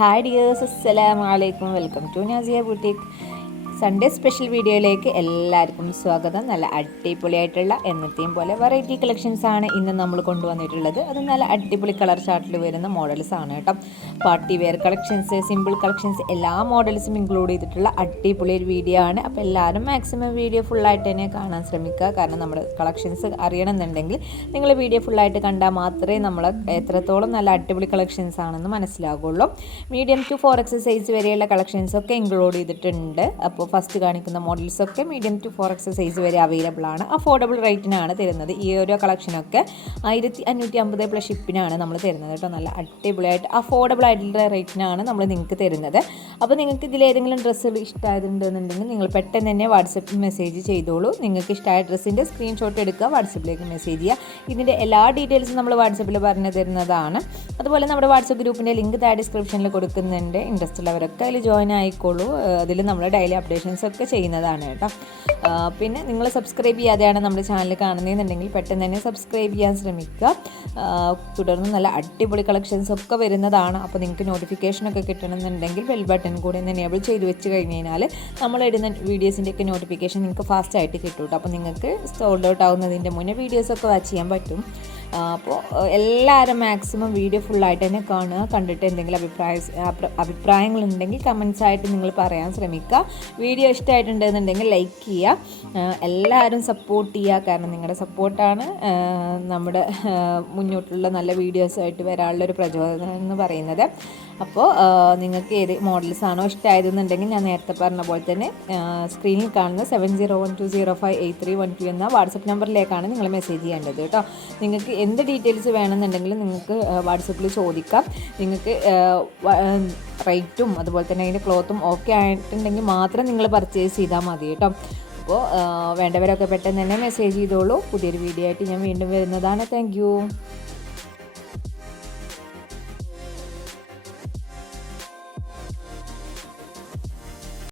Hi dears അസ്സലാമലൈക്കും welcome to Nazia boutique Sunday special വീഡിയോയിലേക്ക് എല്ലാവർക്കും സ്വാഗതം. നല്ല അടിപൊളിയായിട്ടുള്ള എന്നത്തെയും പോലെ വെറൈറ്റി കളക്ഷൻസ് ആണ് ഇന്ന് നമ്മൾ കൊണ്ടുവന്നിട്ടുള്ളത്. അത് നല്ല അടിപൊളി കളർ ചാർട്ടിൽ വരുന്ന മോഡൽസ് ആണ് കേട്ടോ. Party wear collections simple collections എല്ലാ മോഡൽസും ഇൻക്ലൂഡ് ചെയ്തിട്ടുള്ള അടിപൊളി ഒരു വീഡിയോ ആണ്. അപ്പോൾ എല്ലാവരും മാക്സിമം വീഡിയോ ഫുള്ളായിട്ട് തന്നെ കാണാൻ ശ്രമിക്കുക. കാരണം നമ്മുടെ കളക്ഷൻസ് അറിയണമെന്നുണ്ടെങ്കിൽ നിങ്ങൾ വീഡിയോ ഫുള്ളായിട്ട് കണ്ടാൽ മാത്രമേ നമ്മൾ എത്രത്തോളം നല്ല അടിപൊളി കളക്ഷൻസ് ആണെന്ന് മനസ്സിലാകുള്ളൂ medium to four X size വരെയുള്ള കളക്ഷൻസ് ഒക്കെ ഇൻക്ലൂഡ് ചെയ്തിട്ടുണ്ട്. അപ്പോൾ ഫസ്റ്റ് കാണിക്കുന്ന മോഡൽസൊക്കെ medium to four X size വരെ അവൈലബിൾ ആണ്. അഫോർഡബിൾ റേറ്റിനാണ് തരുന്നത്. ഈ ഓരോ കളക്ഷനൊക്കെ ആയിരത്തി അഞ്ഞൂറ്റി അമ്പത് പ്ലസ് ഷിപ്പിനാണ് നമ്മൾ തരുന്നത് കേട്ടോ. നല്ല അടിപൊളിയായിട്ട് അഫോർഡബിൾ ആയിട്ടുള്ള റേറ്റിനാണ് നമ്മൾ നിങ്ങൾക്ക് തരുന്നത്. അപ്പോൾ നിങ്ങൾക്ക് ഇതിലേതെങ്കിലും ഡ്രസ്സുകൾ ഇഷ്ടമായിട്ടുണ്ടെന്നുണ്ടെങ്കിൽ നിങ്ങൾ പെട്ടെന്ന് തന്നെ വാട്സപ്പിൽ മെസ്സേജ് ചെയ്തോളൂ. നിങ്ങൾക്ക് ഇഷ്ടമായ ഡ്രസ്സിന്റെ സ്ക്രീൻഷോട്ട് എടുക്കുക വാട്സപ്പിലേക്ക് മെസ്സേജ് ചെയ്യുക. ഇതിന്റെ എല്ലാ ഡീറ്റെയിൽസും നമ്മൾ വാട്സപ്പിൽ പറഞ്ഞു തരുന്നതാണ്. അതുപോലെ നമ്മുടെ വാട്സപ്പ് ഗ്രൂപ്പിന്റെ ലിങ്ക് താഴെ ഡിസ്ക്രിപ്ഷനിൽ കൊടുക്കുന്നുണ്ട്. ഇൻട്രസ്റ്റ് ഉള്ളവരൊക്കെ അതിൽ ജോയിൻ ആയിക്കോളൂ. അതിൽ നമ്മൾ ഡെയിലി അപ്ഡേഷൻസ് ഒക്കെ ചെയ്യുന്നതാണ് കേട്ടോ. പിന്നെ നിങ്ങൾ സബ്സ്ക്രൈബ് ചെയ്യാതെയാണ് നമ്മുടെ ചാനൽ കാണുന്നതെന്നുണ്ടെങ്കിൽ പെട്ടെന്ന് തന്നെ സബ്സ്ക്രൈബ് ചെയ്യാൻ ശ്രമിക്കുക. തുടർന്ന് നല്ല അടിപൊളി കളക്ഷൻസ് ഒക്കെ വരുന്നതാണ്. അപ്പോൾ നിങ്ങൾക്ക് നോട്ടിഫിക്കേഷനൊക്കെ കിട്ടണമെന്നുണ്ടെങ്കിൽ ബെൽ ബട്ടൺ കൂടി ഒന്ന് എനേബിൾ ചെയ്ത് വെച്ച് കഴിഞ്ഞ് കഴിഞ്ഞാൽ നമ്മൾ ഇടുന്ന വീഡിയോസിന്റെയൊക്കെ നോട്ടിഫിക്കേഷൻ നിങ്ങൾക്ക് ഫാസ്റ്റ് ആയിട്ട് കിട്ടും കേട്ടോ. അപ്പോൾ നിങ്ങൾക്ക് സോൾഡ് ഔട്ട് ആവുന്നതിന്റെ മുന്നേ വീഡിയോസൊക്കെ വാച്ച് ചെയ്യാൻ പറ്റും. അപ്പോൾ എല്ലാവരും മാക്സിമം വീഡിയോ ഫുള്ളായിട്ട് തന്നെ കാണുക കണ്ടിട്ട് എന്തെങ്കിലും അഭിപ്രായ അഭിപ്രായങ്ങളുണ്ടെങ്കിൽ കമൻസ് ആയിട്ട് നിങ്ങൾ പറയാൻ ശ്രമിക്കുക. വീഡിയോ ഇഷ്ടമായിട്ടുണ്ടെന്നുണ്ടെങ്കിൽ ലൈക്ക് ചെയ്യുക. എല്ലാവരും സപ്പോർട്ട് ചെയ്യുക. കാരണം നിങ്ങളുടെ സപ്പോർട്ടാണ് നമ്മുടെ മുന്നോട്ടുള്ള നല്ല വീഡിയോസായിട്ട് വരാനുള്ളൊരു പ്രചോദനം എന്ന് പറയുന്നത്. അപ്പോൾ നിങ്ങൾക്ക് ഏത് മോഡൽസ് ആണോ ഇഷ്ടമായതെന്നുണ്ടെങ്കിൽ ഞാൻ നേരത്തെ പറഞ്ഞ പോലെ തന്നെ സ്ക്രീനിൽ കാണുന്ന seven zero one two zero five eight three one two എന്ന വാട്സപ്പ് നമ്പറിലേക്കാണ് നിങ്ങൾ മെസ്സേജ് ചെയ്യേണ്ടത് കേട്ടോ. നിങ്ങൾക്ക് എന്ത് ഡീറ്റെയിൽസ് വേണമെന്നുണ്ടെങ്കിലും നിങ്ങൾക്ക് വാട്സപ്പിൽ ചോദിക്കാം. നിങ്ങൾക്ക് റേറ്റും അതുപോലെ തന്നെ അതിന്റെ ക്ലോത്തും ഓക്കെ ആയിട്ടുണ്ടെങ്കിൽ മാത്രം നിങ്ങൾ പർച്ചേസ് ചെയ്താൽ മതി കേട്ടോ. അപ്പോൾ വേണ്ടവരൊക്കെ പെട്ടെന്ന് തന്നെ മെസ്സേജ് ചെയ്തോളൂ. പുതിയൊരു വീഡിയോ ആയിട്ട് ഞാൻ വീണ്ടും വരുന്നതാണ്. താങ്ക്